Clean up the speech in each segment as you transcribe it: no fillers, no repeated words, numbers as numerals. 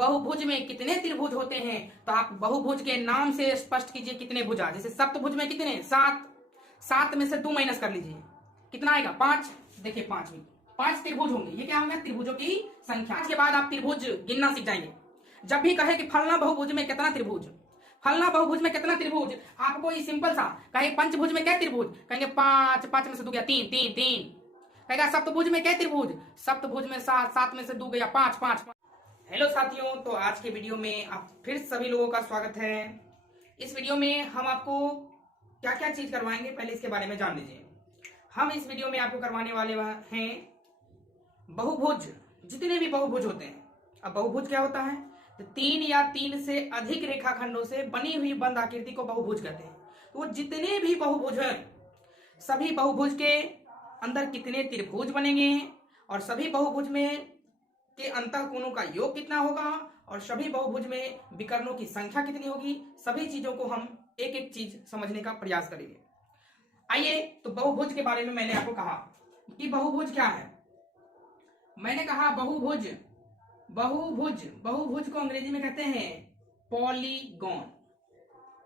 बहुभुज में कितने त्रिभुज होते हैं? तो आप बहुभुज के नाम से स्पष्ट कीजिए कितने भुजा। जैसे सप्तभुज में कितने? 7। 7 में से 2 माइनस कर लीजिए, कितना आएगा? 5। देखिए 5 में 5 त्रिभुज होंगे। ये क्या होंगे? त्रिभुजों की संख्या। इसके बाद आप त्रिभुज गिनना सीख जाएंगे। जब भी कहे कि फलना बहुभुज में कितना त्रिभुज, फलना बहुभुज में कितना त्रिभुज, आपको ये सिंपल सा कहे पंचभुज में क्या त्रिभुज, कहेंगे 5। 5 में से 2 गया 3 3 3। कहेगा सप्तभुज में क्या त्रिभुज, सप्तभुज में 7। 7 में से 2 गया 5 5। हेलो साथियों, तो आज के वीडियो में आप फिर सभी लोगों का स्वागत है। इस वीडियो में हम आपको क्या क्या चीज करवाएंगे, पहले इसके बारे में जान लीजिए। हम इस वीडियो में आपको करवाने वाले हैं बहुभुज, जितने भी बहुभुज होते हैं। अब बहुभुज क्या होता है? तो 3 या 3 से अधिक रेखाखंडों से बनी हुई बंद आकृति को बहुभुज कहते हैं। तो वो जितने भी बहुभुज हैं, सभी बहुभुज के अंदर कितने त्रिभुज बनेंगे और सभी बहुभुज में के अंतःकोणों का योग कितना होगा और सभी बहुभुज में विकर्णों की संख्या कितनी होगी, सभी चीजों को हम एक एक चीज समझने का प्रयास करेंगे। आइए, तो बहुभुज के बारे में मैंने आपको कहा कि बहुभुज क्या है। मैंने कहा बहुभुज, बहुभुज बहुभुज को अंग्रेजी में कहते हैं पॉलीगॉन।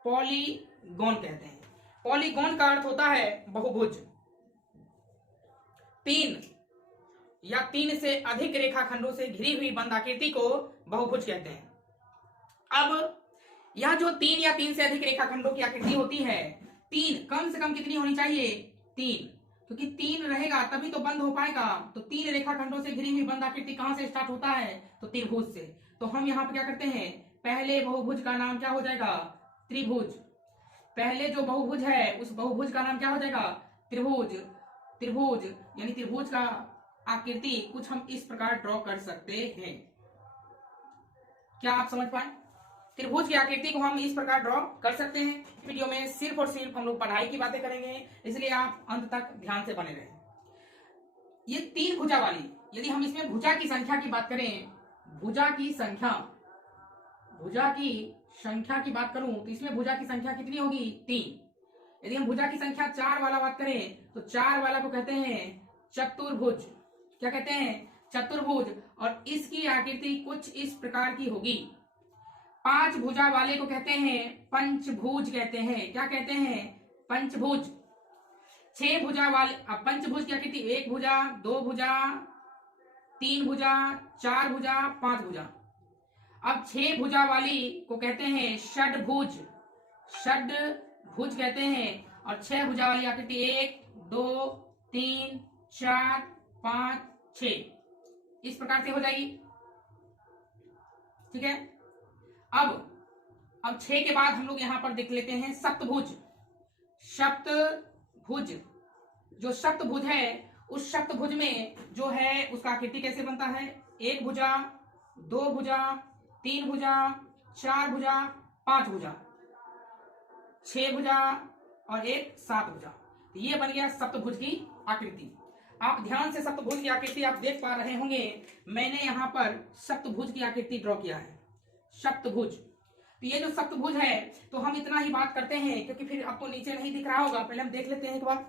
पॉलीगॉन कहते हैं। पॉलीगॉन का अर्थ होता है बहुभुज। 3 या 3 से अधिक रेखाखंडों से घिरी हुई बंद आकृति को बहुभुज कहते हैं। अब यह जो 3 या 3 से अधिक रेखाखंडों की आकृति होती है, 3 कम से कम कितनी होनी चाहिए? 3, क्योंकि 3 रहेगा तभी तो बंद हो पाएगा। तो 3 रेखाखंडों से घिरी हुई बंद आकृति कहां से स्टार्ट होता है? तो त्रिभुज से। तो हम यहाँ पे क्या करते हैं, पहले बहुभुज का नाम क्या हो जाएगा? त्रिभुज। पहले जो बहुभुज है उस बहुभुज का नाम क्या हो जाएगा? त्रिभुज। त्रिभुज यानी त्रिभुज का आकृति कुछ हम इस प्रकार ड्रॉ कर सकते हैं। क्या आप समझ पाए? त्रिभुज की आकृति को हम इस प्रकार ड्रॉ कर सकते हैं। वीडियो में सिर्फ और सिर्फ हम लोग पढ़ाई की बातें करेंगे, इसलिए आप अंत तक ध्यान से बने रहें। ये 3 भुजा वाली, यदि हम इसमें भुजा की संख्या की बात करें, भुजा की संख्या की बात करूं तो इसमें भुजा की संख्या कितनी होगी? 3। यदि हम भुजा की संख्या 4 वाला बात करें तो 4 वाला को कहते हैं चतुर्भुज। क्या कहते हैं? चतुर्भुज। और इसकी आकृति कुछ इस प्रकार की होगी। 5 भुजा वाले को कहते हैं पंचभुज कहते हैं। क्या कहते हैं? पंचभुज। 6 भुजा वाले, अब पंचभुज की आकृति 1 भुजा, 2 भुजा, 3 भुजा, 4 भुजा, 5 भुजा। अब 6 भुजा वाली को कहते हैं षड्भुज। षड्भुज कहते हैं। और 6 भुजा वाली आकृति 1 2 3 4 5 6 इस प्रकार से हो जाएगी। ठीक है। अब 6 के बाद हम लोग यहां पर देख लेते हैं सप्तभुज। सप्तभुज, जो सप्तभुज है उस सप्तभुज में जो है उसका आकृति कैसे बनता है? 1 भुजा, 2 भुजा, 3 भुजा, 4 भुजा, 5 भुजा, 6 भुजा और 1 7 भुजा। तो ये बन गया सप्तभुज की आकृति। आप ध्यान से सप्तभुज की आकृति आप देख पा रहे होंगे। मैंने यहाँ पर सप्तभुज की आकृति ड्रॉ किया है, सप्तभुज। तो ये जो सप्तभुज है, तो हम इतना ही बात करते हैं क्योंकि फिर आपको नीचे नहीं दिख रहा होगा। पहले हम देख लेते हैं एक बार।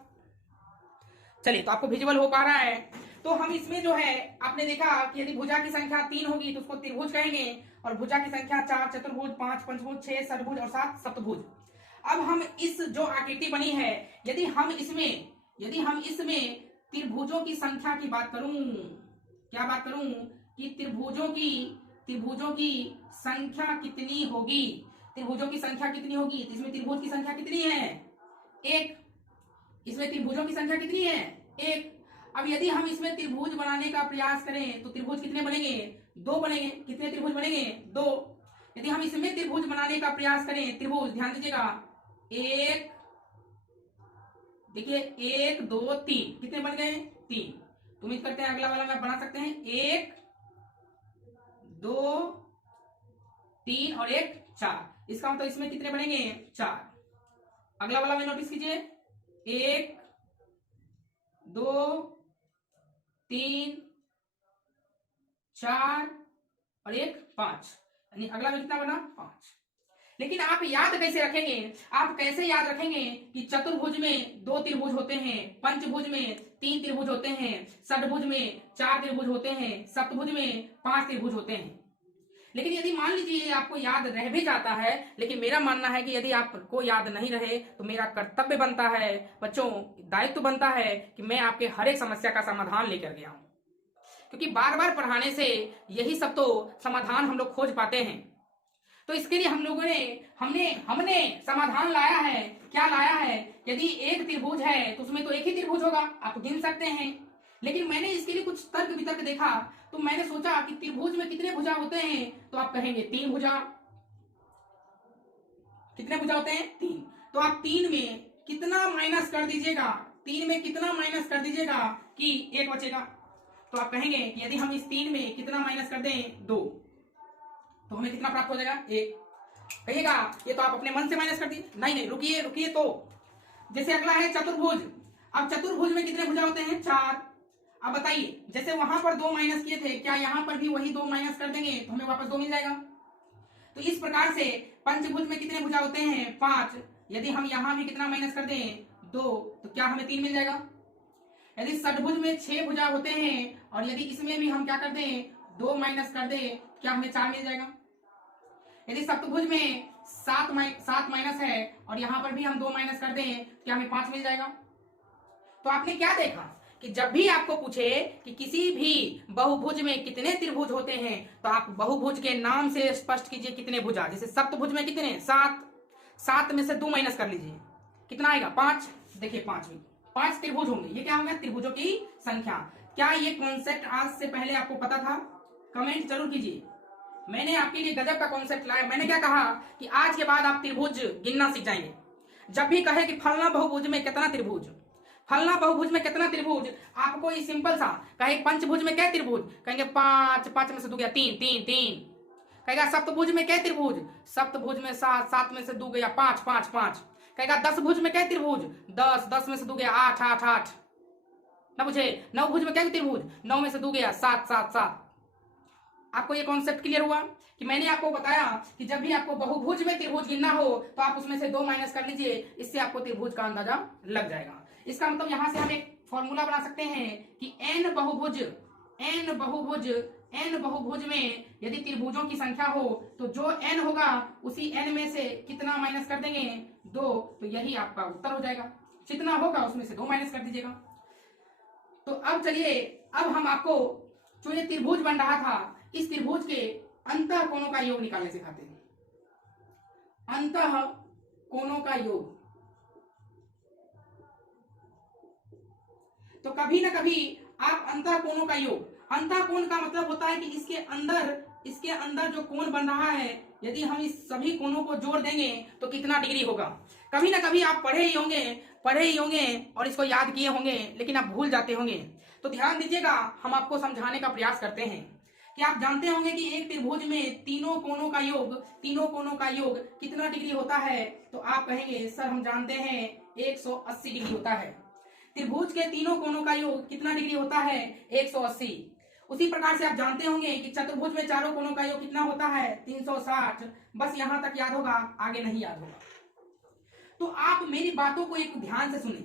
चलिए, तो आपको विजुअल हो पा रहा है। तो हम इसमें जो है, आपने देखा कि यदि भुजा की संख्या 3 होगी तो उसको त्रिभुज कहेंगे, और भुजा की संख्या 4 चतुर्भुज, 5 पंचभुज, 6 षड्भुज और 7 सप्तभुज। अब हम इस जो आकृति बनी है, यदि हम इसमें त्रिभुजों की संख्या की बात करूं, क्या बात करूं कि त्रिभुजों की संख्या कितनी होगी? त्रिभुजों की संख्या कितनी होगी? तो इसमें त्रिभुज की संख्या कितनी है? 1। इसमें त्रिभुजों की संख्या कितनी है? 1। अब यदि हम इसमें त्रिभुज बनाने का प्रयास करें तो त्रिभुज कितने बनेंगे? 2 बनेंगे। कितने त्रिभुज बनेंगे? 2। यदि हम इसमें त्रिभुज बनाने का प्रयास करें, त्रिभुज, ध्यान दीजिएगा, 1, देखिए 1 2 3, कितने बन गए? 3। तो उम्मीद करते हैं अगला वाला में बना सकते हैं। 1 2 3 और 1 4। इसका मतलब इसमें कितने बनेंगे? 4। अगला वाला में नोटिस कीजिए, 1 2 3 4 और 1 5, यानी अगला में कितना बना? 5। लेकिन आप याद कैसे रखेंगे? आप कैसे याद रखेंगे कि चतुर्भुज में 2 त्रिभुज होते हैं, पंचभुज में 3 त्रिभुज होते हैं, षड्भुज में 4 त्रिभुज होते हैं, सप्तभुज में 5 त्रिभुज होते हैं। लेकिन यदि मान लीजिए आपको याद रह भी जाता है, लेकिन मेरा मानना है कि यदि आपको याद नहीं रहे तो मेरा कर्तव्य बनता है, बच्चों दायित्व बनता है कि मैं आपके हर एक समस्या का समाधान लेकर गया हूं, क्योंकि बार बार पढ़ाने से यही सब तो समाधान हम लोग खोज पाते हैं। तो इसके लिए हम लोगों ने हमने समाधान लाया है। क्या लाया है? यदि एक त्रिभुज है तो उसमें तो एक ही त्रिभुज होगा, आप गिन सकते हैं। लेकिन मैंने इसके लिए कुछ तर्क वितर्क देखा, तो मैंने सोचा कि त्रिभुज में कितने भुजा होते हैं, तो आप कहेंगे 3 भुजा। कितने भुजा होते हैं? 3। तो आप 3 में कितना माइनस कर दीजिएगा? 3 में कितना माइनस कर दीजिएगा कि 1 बचेगा? तो आप कहेंगे कि यदि हम इस 3 में कितना माइनस कर दें? 2, तो हमें कितना प्राप्त हो जाएगा? 1। कहिएगा ये तो आप अपने मन से माइनस कर दिए। नहीं, रुकिए रुकिए। तो जैसे अगला है चतुर्भुज। अब चतुर्भुज में कितने भुजा होते हैं? 4। अब बताइए, जैसे वहां पर 2 माइनस किए थे, क्या यहां पर भी वही 2 माइनस कर देंगे तो हमें वापस 2 मिल जाएगा? तो इस प्रकार से पंचभुज में कितने भुजा होते हैं? 5। यदि हम यहां भी कितना माइनस कर दें? 2, तो क्या हमें 3 मिल जाएगा? यदि षटभुज में 6 भुजा होते हैं और यदि इसमें भी हम क्या कर दें? 2 माइनस कर दें, क्या हमें 4 मिल जाएगा? यदि सप्तभुज में 7 माइनस है और यहां पर भी हम 2 माइनस कर दें, क्या हमें 5 मिल जाएगा? तो आपने क्या देखा कि जब भी आपको पूछे कि किसी भी बहुभुज में कितने त्रिभुज होते हैं, तो आप बहुभुज के नाम से स्पष्ट कीजिए कितने भुजा। जैसे सप्तभुज में कितने? 7 में से 2 माइनस कर लीजिए, कितना आएगा? 5। देखिए 5 त्रिभुज होंगे। ये क्या होंगे? त्रिभुजों की संख्या। क्या ये कॉन्सेप्ट आज से पहले आपको पता था? कमेंट जरूर कीजिए। मैंने आपके लिए गजब का कॉन्सेप्ट लाया। मैंने क्या कहा कि आज के बाद आप त्रिभुज गिनना सीख जाएंगे। जब भी कहे कि फलना बहुभुज में कितना त्रिभुज, फलना बहुभुज में कितना त्रिभुज, आपको ये सिंपल सा कहे पंचभुज में क्या त्रिभुज, कहेंगे 5 में से 2 गया 3। कहेगा सप्तभुज में क्या त्रिभुज, सप्तभुज में 7 में से 2 गया 5। कहेगा 10 भुज में क्या त्रिभुज, 10 में से 2 गया 8। ना बुझे? 9 भुज में क्या त्रिभुज, 9 में से 2 गया 7। आपको ये कॉन्सेप्ट क्लियर हुआ कि मैंने आपको बताया कि जब भी आपको बहुभुज में त्रिभुज गिनना हो तो आप उसमें से 2 माइनस कर लीजिए, इससे आपको त्रिभुज का अंदाजा लग जाएगा। इसका मतलब यहां से हम एक फॉर्मूला बना सकते हैं कि n बहुभुज में यदि त्रिभुजों की संख्या हो तो जो n होगा उसी n में से कितना माइनस कर देंगे? 2। तो यही आपका उत्तर हो जाएगा। जितना होगा उसमें से 2 माइनस कर दीजिएगा। तो अब चलिए, अब हम आपको जो ये त्रिभुज बन रहा था, इस त्रिभुज के अंतः कोणों का योग निकालने सिखाते हैं। अंतः कोणों का योग। तो कभी ना कभी आप अंतः कोणों का योग, अंतः कोण का मतलब होता है कि इसके अंदर जो कोण बन रहा है, यदि हम इस सभी कोणों को जोड़ देंगे तो कितना डिग्री होगा। कभी ना कभी आप पढ़े ही होंगे और इसको याद किए होंगे, लेकिन आप भूल जाते होंगे। तो ध्यान दीजिएगा, हम आपको समझाने का प्रयास करते हैं कि आप जानते होंगे कि एक त्रिभुज में तीनों कोणों का योग कितना डिग्री होता है। तो आप कहेंगे सर हम जानते हैं 180 डिग्री होता है। त्रिभुज के तीनों कोणों का योग कितना डिग्री होता है? 180। उसी प्रकार से आप जानते होंगे कि चतुर्भुज में चारों कोणों का योग कितना होता है? 360। बस यहां तक याद होगा, आगे नहीं याद होगा। तो आप मेरी बातों को एक ध्यान से सुने।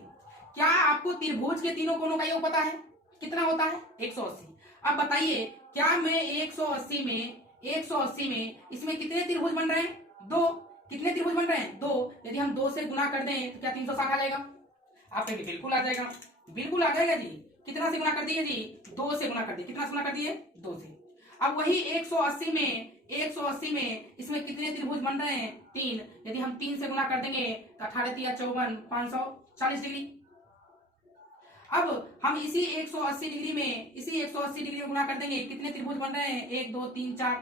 क्या आपको त्रिभुज के तीनों कोणों का योग पता है कितना होता है? 180। अब बताइए, क्या मैं 180 में इसमें कितने त्रिभुज बन रहे हैं? 2। कितने त्रिभुज बन रहे हैं? 2। यदि हम 2 से गुना कर दें तो क्या 360 आ जाएगा? आप कहेंगे बिल्कुल आ जाएगा। बिल्कुल आ जाएगा जी। कितना से गुना कर दिए जी? 2 से गुना कर दिए। कितना से गुना कर दिए? 2 से। अब वही 180 में इसमें कितने त्रिभुज बन रहे हैं? 3। यदि हम 3 से गुना कर देंगे तो 18 × 3 = 54, 540 डिग्री। अब हम इसी 180 डिग्री में गुना कर देंगे, कितने त्रिभुज बन रहे हैं? 1 2 3 4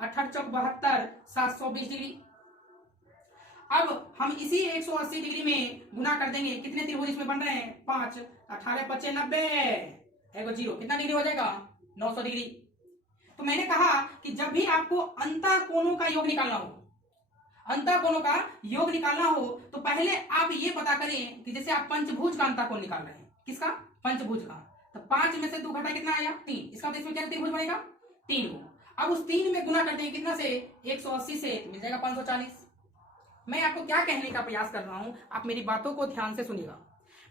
18 × 4 = 72, 720 डिग्री। अब हम इसी 180 डिग्री में गुना कर देंगे, कितने त्रिभुज इसमें बन रहे हैं? 5। 18 × 5 = 90, 1 0। कितना डिग्री हो जाएगा? 900 डिग्री। तो मैंने कहा कि जब भी आपको अंतः कोणों का योग निकालना हो, तो पहले आप ये पता करें कि जैसे आप पंचभुज का अंतः कोण निकाल रहे हैं। किसका? पंचभुज का। तो 5 में से 2 घटा कितना आया? 3। इसका मतलब इसमें क्या त्रिभुज बनेगा? 3 को। अब उस 3 में गुना करते हैं कितना से? 180 से, मिल जाएगा 540। मैं आपको क्या कहने का प्रयास कर रहा हूं, आप मेरी बातों को ध्यान से सुनिएगा।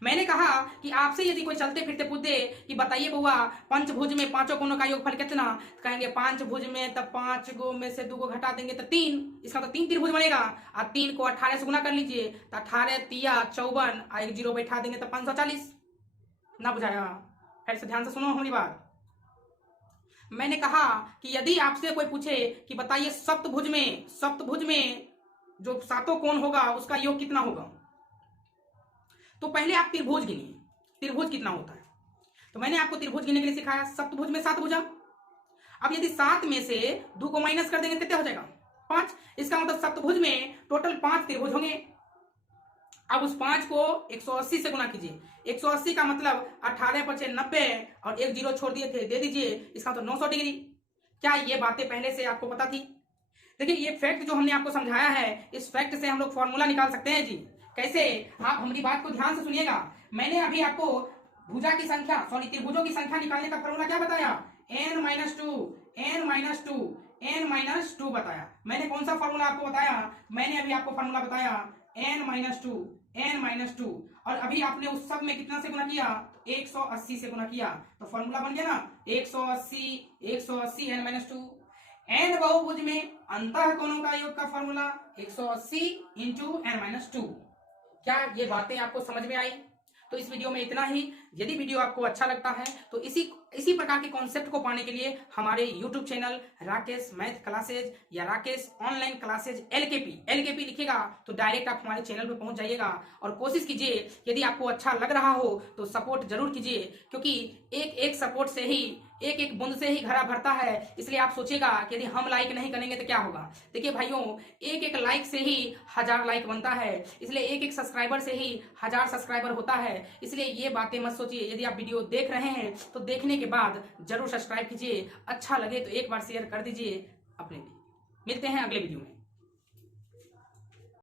मैंने कहा कि आपसे यदि कोई चलते फिरते पूछ दे कि बताइए बउआ पंचभुज में पांचों कोनों का योगफल कितना, तो कहेंगे पांचभुज में तब 5 गो में से 2 गो घटा देंगे तो 3, इसका तो 3 त्रिभुज बनेगा। और 3 को 18 से गुना कर लीजिए तो 18 तिया 54 और एक जीरो बैठा देंगे तो 540। ना बुझाया? फिर से ध्यान से सुनो हमारी बात। मैंने कहा कि यदि आपसे कोई पूछे कि बताइए सप्तभुज में जो सातों कोण होगा उसका योग कितना होगा, तो पहले आप त्रिभुज गिनिए, त्रिभुज कितना होता है। तो मैंने आपको त्रिभुज गिनने के लिए सिखाया, सप्तभुज में 7 भुजा। अब यदि 7 में से 2 को माइनस कर देंगे कितना हो जाएगा? 5। इसका मतलब सप्तभुज में टोटल 5 त्रिभुज होंगे। अब उस 5 को 180 से गुना कीजिए। 180 का मतलब 18 × 5 90 और एक जीरो छोड़ दिए थे, दे दीजिए, इसका तो 900 डिग्री। क्या ये बातें पहले से आपको पता थी? देखिए ये फैक्ट जो हमने आपको समझाया है, इस फैक्ट से हम लोग फॉर्मूला निकाल सकते हैं जी। कैसे? आप हमारी बात को ध्यान से सुनिएगा। मैंने अभी आपको भुजा की संख्या त्रिभुजों की संख्या निकालने का फॉर्मूला क्या बताया? n - 2 बताया। मैंने कौन सा फॉर्मूला आपको बताया? मैंने अभी आपको फॉर्मूला बताया n - 2 और अभी आपने उस सब में कितना से गुना किया? 180 से गुना किया, तो फॉर्मूला बन गया ना 180 n - 2। n बहुभुज में अंतः कोणों का योग का फॉर्मूला 180 × n - 2। क्या ये बातें आपको समझ में आई? तो इस वीडियो में इतना ही। यदि वीडियो आपको अच्छा लगता है तो इसी प्रकार के कॉन्सेप्ट को पाने के लिए हमारे YouTube channel Rakesh math classes या राकेश ऑनलाइन क्लासेज LKP लिखिएगा तो डायरेक्ट आप हमारे चैनल पे पहुंच जाइएगा। और कोशिश कीजिए, यदि आपको अच्छा लग रहा हो तो सपोर्ट जरूर कीजिए, क्योंकि एक सपोर्ट से ही, एक बूंद से ही घड़ा भरता है। इसलिए आप सोचिएगा कि यदि हम लाइक नहीं करेंगे तो क्या होगा। देखिए भाइयों, एक लाइक से ही 1000 लाइक बनता है, इसलिए एक सब्सक्राइबर से ही 1000 सब्सक्राइबर होता है। इसलिए ये बातें मत सोचिए। यदि आप वीडियो देख रहे हैं तो देखने के बाद जरूर सब्सक्राइब कीजिए, अच्छा लगे तो एक बार शेयर कर दीजिए अपने लिए। मिलते हैं अगले वीडियो में।